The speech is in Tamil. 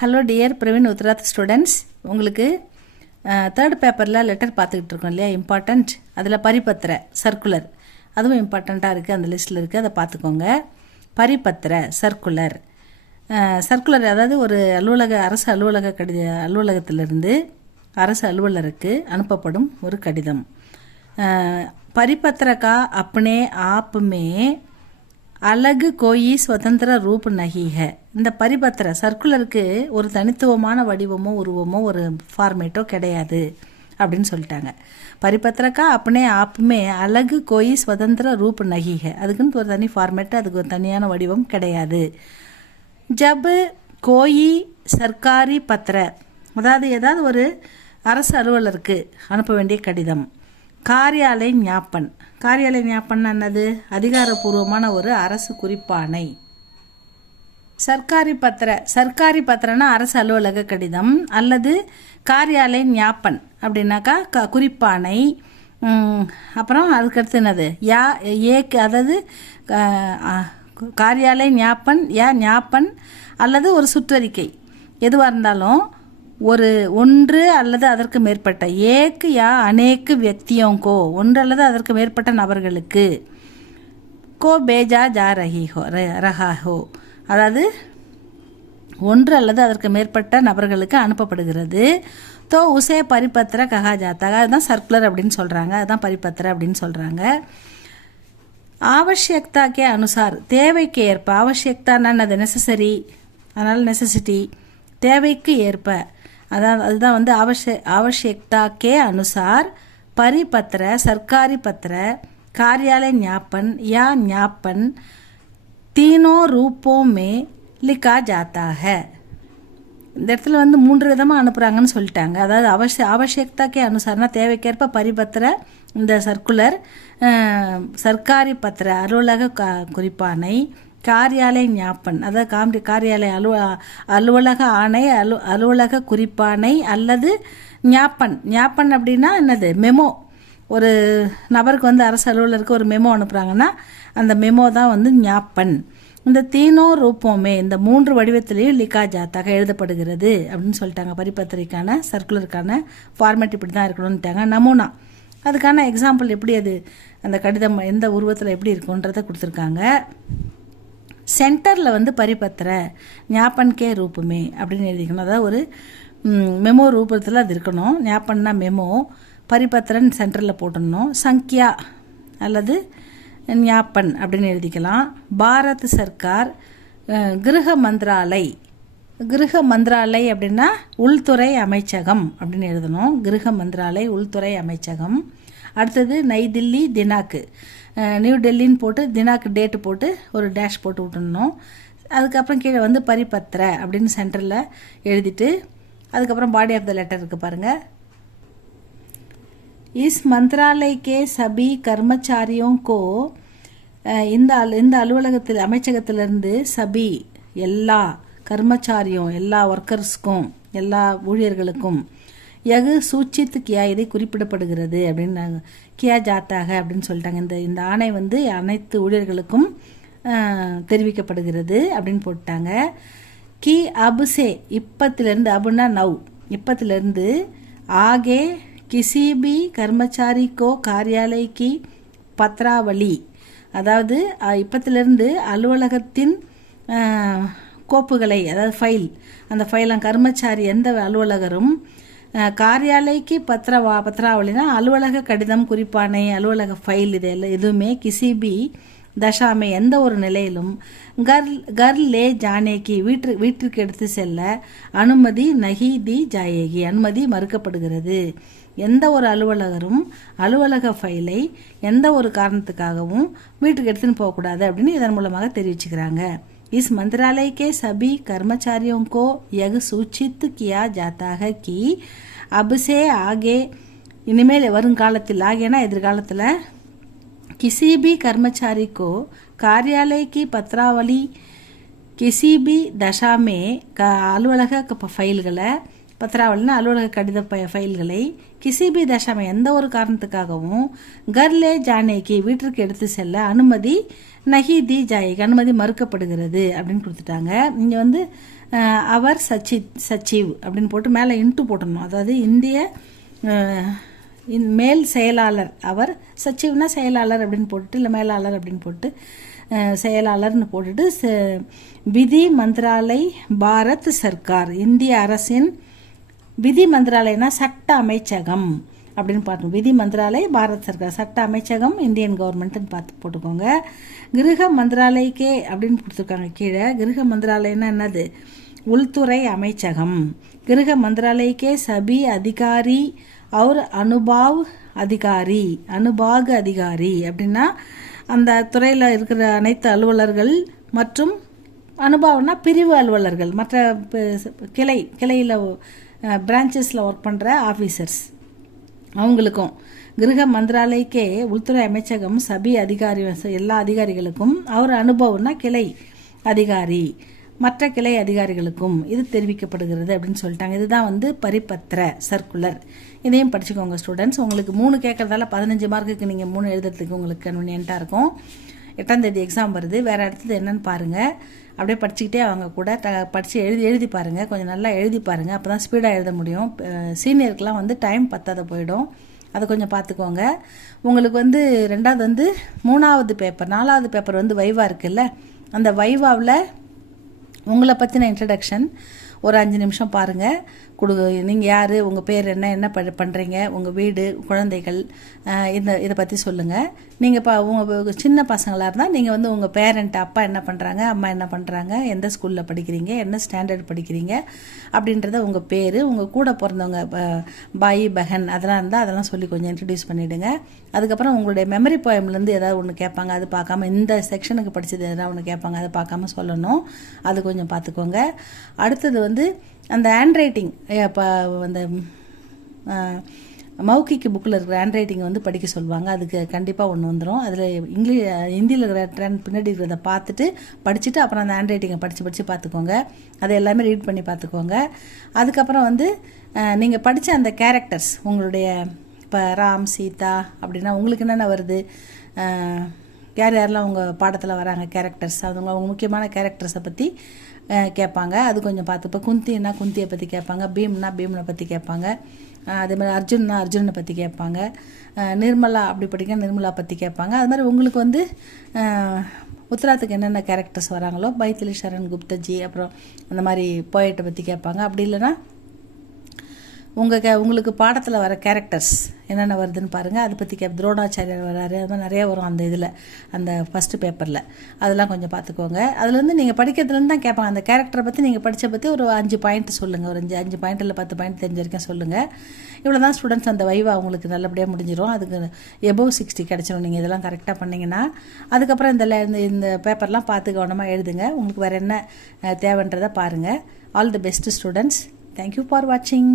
Hello dear Praveen Uttarardh students, உங்களுக்கு தேர்ட் பேப்பரில் லெட்டர் பார்த்துக்கிட்டு இருக்கோம் இல்லையா, இம்பார்ட்டண்ட். அதில் பரிபத்திர சர்க்குலர் அதுவும் இம்பார்ட்டண்ட்டாக இருக்குது, அந்த லிஸ்ட்டில் இருக்குது, அதை பார்த்துக்கோங்க. பரிபத்திர சர்க்குலர் அதாவது ஒரு அரசு அலுவலகத்திலிருந்து அரசு அலுவலருக்கு அனுப்பப்படும் ஒரு கடிதம். परिपत्र का अपने आप में अलग कोई स्वतंत्र रूप नहीं है. இந்த பரிபத்திர சர்க்குலருக்கு ஒரு தனித்துவமான வடிவமோ உருவமோ ஒரு ஃபார்மேட்டோ கிடையாது அப்படின்னு சொல்லிட்டாங்க. பரிபத்திரக்கா अपने आप में अलग कोई स्वतंत्र रूप नहीं है, அதுக்குன்னு ஒரு தனி ஃபார்மேட், அதுக்கு ஒரு தனியான வடிவம் கிடையாது. जब कोई सरकारी पत्र, அதாவது ஏதாவது ஒரு அரசு அலுவலருக்கு அனுப்ப வேண்டிய கடிதம். காரியாலய ஞாபன் என்னது? அதிகாரப்பூர்வமான ஒரு அரசு குறிப்பாணை. சர்க்காரி பத்திரனா அரசு அலுவலக கடிதம், அல்லது காரியாலய ஞாபன் அப்படின்னாக்கா குறிப்பாணை. அப்புறம் அதுக்கடுத்து என்னது? அதாவது காரியாலய ஞாபன் அல்லது ஒரு சுற்றறிக்கை. எதுவாக இருந்தாலும் ஒன்று அல்லது அதற்கு மேற்பட்ட அநேக வியக்தியோங்கோ, ஒன்று அல்லது அதற்கு மேற்பட்ட நபர்களுக்கு கோ பேஜா ஜா ரஹா ஹோ, அதாவது ஒன்று அல்லது அதற்கு மேற்பட்ட நபர்களுக்கு அனுப்பப்படுகிறது. தோ உசே பரிபத்திர கஹா ஜாத்தா, அதுதான் சர்க்குலர் அப்படின்னு சொல்கிறாங்க, அதுதான் பரிபத்திர அப்படின்னு சொல்கிறாங்க. ஆவசியக்தாக்கே அனுசார், தேவைக்கு ஏற்ப. ஆவசியக்தான்னு என்னது? நெசசரி, அதனால் நெசசிட்டி, தேவைக்கு ஏற்ப. அதுதான் आवश्यकता के अनुसार परिपत्र, सरकारी पत्र, कार्यालय ज्ञापन या ज्ञापन तीनों रूपों में लिखा जाता है. இந்த இடத்துல மூன்று விதமாக அனுப்புகிறாங்கன்னு சொல்லிட்டாங்க. அதாவது आवश्यकताக்கே அனுசார்னா தேவைக்கேற்ப பரிபத்திர, இந்த சர்க்குலர், சர்க்காரி பத்திர அலுவலக குறிப்பாணை, காரியாலய ஞாபன் அதாவது காரியாலய அலுவலக ஆணை, அலுவலக குறிப்பாணை அல்லது ஞாபன் அப்படின்னா என்னது? மெமோ. ஒரு நபருக்கு அரசு அலுவலருக்கு ஒரு மெமோ அனுப்புகிறாங்கன்னா அந்த மெமோ தான் ஞாபன். இந்த தீனோ ரூபோமே, இந்த மூன்று வடிவத்திலையும் லிக்கா ஜாத்தாக எழுதப்படுகிறது அப்படின்னு சொல்லிட்டாங்க. பரிபத்திரிக்கான சர்க்குலருக்கான ஃபார்மேட் இப்படி தான் இருக்கணும்ட்டாங்க. நமூனா, அதுக்கான எக்ஸாம்பிள் எப்படி அது அந்த கடிதம் எந்த உருவத்தில் எப்படி இருக்குன்றதை கொடுத்துருக்காங்க. சென்டரில் பரிபத்திர ஞாபன் கே ரூபமே அப்படின்னு எழுதிக்கணும். அதாவது ஒரு மெமோ ரூபத்தில் அது இருக்கணும். ஞாபன்னா மெமோ, பரிபத்திரன் சென்டரில் போட்டுடணும். சங்கியா அல்லது ஞாபன் அப்படின்னு எழுதிக்கலாம். பாரத் சர்க்கார் கிருஹ மந்திராலய் அப்படின்னா உள்துறை அமைச்சகம் அப்படின்னு எழுதணும். கிருஹ மந்திராலய் உள்துறை அமைச்சகம். அடுத்தது நை தில்லி தினாக்கு, நியூ டெல்லின்னு போட்டு தினாக்கு டேட்டு போட்டு ஒரு டேஷ் போட்டு விட்டுடணும். அதுக்கப்புறம் கீழே பரிபத்திர அப்படின்னு சென்டரில் எழுதிட்டு அதுக்கப்புறம் பாடி ஆஃப் த லெட்டர் இருக்குது பாருங்கள். இஸ் மந்திராலய கே சபி கர்மச்சாரியோं को, இந்த அலுவலகத்தில் அமைச்சகத்திலிருந்து சபி எல்லா கர்மச்சாரியும், எல்லா ஒர்க்கர்ஸ்க்கும், எல்லா ஊழியர்களுக்கும் யகு சூச்சித் கியா, இதை குறிப்பிடப்படுகிறது அப்படின்னு கியா ஜாத்தாக அப்படின்னு சொல்லிட்டாங்க. இந்த ஆணை அனைத்து ஊழியர்களுக்கும் தெரிவிக்கப்படுகிறது அப்படின்னு போட்டாங்க. கி அபுசே, இப்பத்திலிருந்து, அபுனா நவ், இப்பத்திலிருந்து ஆகே கிசிபி கர்மச்சாரிக்கோ காரியாலய கி பத்ராவளி, அதாவது இப்பத்திலிருந்து அலுவலகத்தின் கோப்புகளை, அதாவது ஃபைல், அந்த ஃபைலாம் கர்மச்சாரி எந்த அலுவலகரும் காரியாலயக்கு பத்ராவளினா அலுவலக கடிதம், குறிப்பானை, அலுவலக ஃபைல், இதெல்லாம் எதுவுமே கிசிபி தசாமே எந்த ஒரு நிலையிலும் கர் லே ஜானேக்கு வீட்டிற்கு எடுத்து செல்ல அனுமதி நஹி தி ஜாயேகி, அனுமதி மறுக்கப்படுகிறது. எந்த ஒரு அலுவலகரும் அலுவலக ஃபைலை எந்த ஒரு காரணத்துக்காகவும் வீட்டுக்கு எடுத்துன்னு போகக்கூடாது அப்படின்னு இதன் மூலமாக தெரிவிச்சுக்கிறாங்க. इस मंत्रालय के सभी कर्मचारियों को यह सूचित किया जाता है कि अब से आगे, इनिमेल வருங்காலத்தில், ஆகேனா எதிர்காலத்தில், किसी भी कर्मचारी को कार्यालय की पत्रावली किसी भी दशा में அலுவலக ஃபைல்களை பத்ராவளினா அலுவலக கடித ஃபைல்களை கிசிபி தசமை எந்த ஒரு காரணத்துக்காகவும் கர்லே ஜானேக்கு வீட்டிற்கு எடுத்து செல்ல அனுமதி நஹி தி ஜாயேகி அனுமதி மறுக்கப்படுகிறது அப்படின்னு கொடுத்துட்டாங்க. இங்கே வந்து அவர் சச்சிவ் அப்படின்னு போட்டு மேலே இன்ட்டு போட்டணும். அதாவது இந்திய மேல் செயலாளர், அவர் சச்சிவ்னா செயலாளர் அப்படின்னு போட்டுட்டு, இல்லை மேலாளர் அப்படின்னு போட்டு செயலாளர்னு போட்டுட்டு விதி மந்திராலய் பாரத் சர்க்கார், இந்திய அரசின் விதி மந்திராலயனா சட்ட அமைச்சகம் அப்படின்னு பார்க்கணும். விதி மந்திராலய் பாரத் சர்க்கார், சட்ட அமைச்சகம் இந்தியன் கவர்மெண்ட்னு பார்த்து போட்டுக்கோங்க. கிருஹ மந்திராலய்க்கே அப்படின்னு கொடுத்துருக்காங்க கீழே. கிருஹ மந்திராலயம்னா என்னது? உள்துறை அமைச்சகம். கிருஹ மந்திராலய்க்கே சபி அதிகாரி அவர் அனுபாக் அதிகாரி அப்படின்னா அந்த துறையில் இருக்கிற அனைத்து அலுவலர்கள் மற்றும் அனுபவம்னா பிரிவு அலுவலர்கள், மற்ற கிளையில் பிரான்ச்சஸில் ஒர்க் பண்ணுற ஆஃபீஸர்ஸ் அவங்களுக்கும். கிருஹ மந்திராலய்க்கே உள்துறை அமைச்சகம் சபி அதிகாரி எல்லா அதிகாரிகளுக்கும், அவர் அனுபவம்னா கிளை அதிகாரி மற்ற கிளை அதிகாரிகளுக்கும் இது தெரிவிக்கப்படுகிறது அப்படின்னு சொல்லிட்டாங்க. இதுதான் வந்து பரிபத்திர சர்க்குலர். இதையும் படிச்சுக்கோங்க ஸ்டூடெண்ட்ஸ். உங்களுக்கு 3 கேட்கறதால 15 மார்க்குக்கு நீங்கள் 3 எழுதுறதுக்கு உங்களுக்கு கன்வீனியண்ட்டாக இருக்கும். 8ஆம் தேதி எக்ஸாம் வருது. வேறு அடுத்தது என்னன்னு பாருங்கள். அப்படியே படிச்சுக்கிட்டே அவங்க கூட படித்து எழுதி பாருங்கள். கொஞ்சம் நல்லா எழுதி பாருங்கள். அப்போ தான் ஸ்பீடாக எழுத முடியும். சீனியருக்கெலாம் வந்து டைம் பத்தாத போயிடும். அதை கொஞ்சம் பார்த்துக்கோங்க. உங்களுக்கு வந்து 2வது வந்து 3வது பேப்பர் 4வது பேப்பர் வந்து வைவா இருக்குல்ல, அந்த வைவாவில் உங்களை பற்றின இன்ட்ரடக்ஷன் ஒரு 5 நிமிஷம் பாருங்கள். நீங்கள் யார், உங்கள் பேர் என்ன பண்ணுறீங்க, உங்கள் வீடு, குழந்தைகள், இதை பற்றி சொல்லுங்கள். நீங்கள் உங்கள் சின்ன பசங்களாக இருந்தால் நீங்கள் வந்து உங்கள் பேரண்ட், அப்பா என்ன பண்ணுறாங்க, அம்மா என்ன பண்ணுறாங்க, எந்த ஸ்கூலில் படிக்கிறீங்க, என்ன ஸ்டாண்டர்ட் படிக்கிறீங்க அப்படின்றத, உங்கள் பேர், உங்கள் கூட பிறந்தவங்க பாய் பஹன் அதெல்லாம் இருந்தால் அதெல்லாம் சொல்லி கொஞ்சம் இன்ட்ரடியூஸ் பண்ணிவிடுங்க. அதுக்கப்புறம் உங்களுடைய மெமரி போயம்லேருந்து ஏதாவது ஒன்று கேட்பாங்க, அது பார்க்காம இந்த செக்ஷனுக்கு படித்தது எதாவது ஒன்று கேட்பாங்க, அதை பார்க்காம சொல்லணும். அது கொஞ்சம் பார்த்துக்கோங்க. அடுத்தது வந்து அந்த ஹேண்ட் ரைட்டிங், இப்போ அந்த மௌகிக்கு புக்கில் இருக்கிற ஹேண்ட் ரைட்டிங் வந்து படிக்க சொல்லுவாங்க. அதுக்கு கண்டிப்பாக ஒன்று வந்துடும். அதில் ஹிந்தியில் இருக்கிற பின்னாடி இருக்கிறத பார்த்துட்டு படிச்சுட்டு அப்புறம் அந்த ஹேண்ட் ரைட்டிங்கை படித்து பார்த்துக்கோங்க. அதை எல்லாமே ரீட் பண்ணி பார்த்துக்கோங்க. அதுக்கப்புறம் வந்து நீங்கள் படித்த அந்த கேரக்டர்ஸ், உங்களுடைய இப்போ ராம் சீதா அப்படின்னா உங்களுக்கு என்னென்ன வருது, யாரெல்லாம் உங்கள் பாடத்தில் வராங்க கேரக்டர்ஸ், அவங்க முக்கியமான கேரக்டர்ஸை பற்றி கேட்பாங்க. அது கொஞ்சம் பார்த்து. இப்போ குந்தின்னா குந்தியை பற்றி கேட்பாங்க, பீம்னா பீமனை பற்றி கேட்பாங்க, அதேமாதிரி அர்ஜுன்னா அர்ஜுனனை பற்றி கேட்பாங்க, நிர்மலா அப்படி படிக்க நிர்மலா பற்றி கேட்பாங்க. அது மாதிரி உங்களுக்கு வந்து உத்தராத்துக்கு என்னென்ன கேரக்டர்ஸ் வராங்களோ, பைத்திலி சரண் குப்தஜி, அப்புறம் அந்த மாதிரி போயிட்டை பற்றி கேட்பாங்க. அப்படி இல்லைன்னா உங்களுக்கு பாடத்தில் வர கேரக்டர்ஸ் என்னென்ன வருதுன்னு பாருங்கள். அதை பற்றி துரோணாச்சாரியார் வராரு, அது மாதிரி நிறையா வரும் அந்த இதில், அந்த ஃபஸ்ட்டு பேப்பரில். அதெல்லாம் கொஞ்சம் பார்த்துக்கோங்க. அதுலேருந்து நீங்கள் படிக்கிறதுலேருந்து தான் கேட்பாங்க. அந்த கேரக்டரை பற்றி நீங்கள் படித்த பற்றி ஒரு 5 பாயிண்ட் சொல்லுங்கள். ஒரு 5 பாயிண்ட் இல்லை 10 பாயிண்ட் தெரிஞ்ச வரைக்கும் சொல்லுங்கள். இவ்வளோ தான் ஸ்டூடெண்ட்ஸ். அந்த வைவா உங்களுக்கு நல்லபடியாக முடிஞ்சிடும். அதுக்கு எபோவ் 60 கிடச்சிடும் நீங்கள் இதெல்லாம் கரெக்டாக பண்ணிங்கன்னா. அதுக்கப்புறம் இந்த பேப்பர்லாம் பார்த்து கவனமாக எழுதுங்க. உங்களுக்கு வேறு என்ன தேவைன்றதை பாருங்கள். All the best students. Thank you for வாட்சிங்.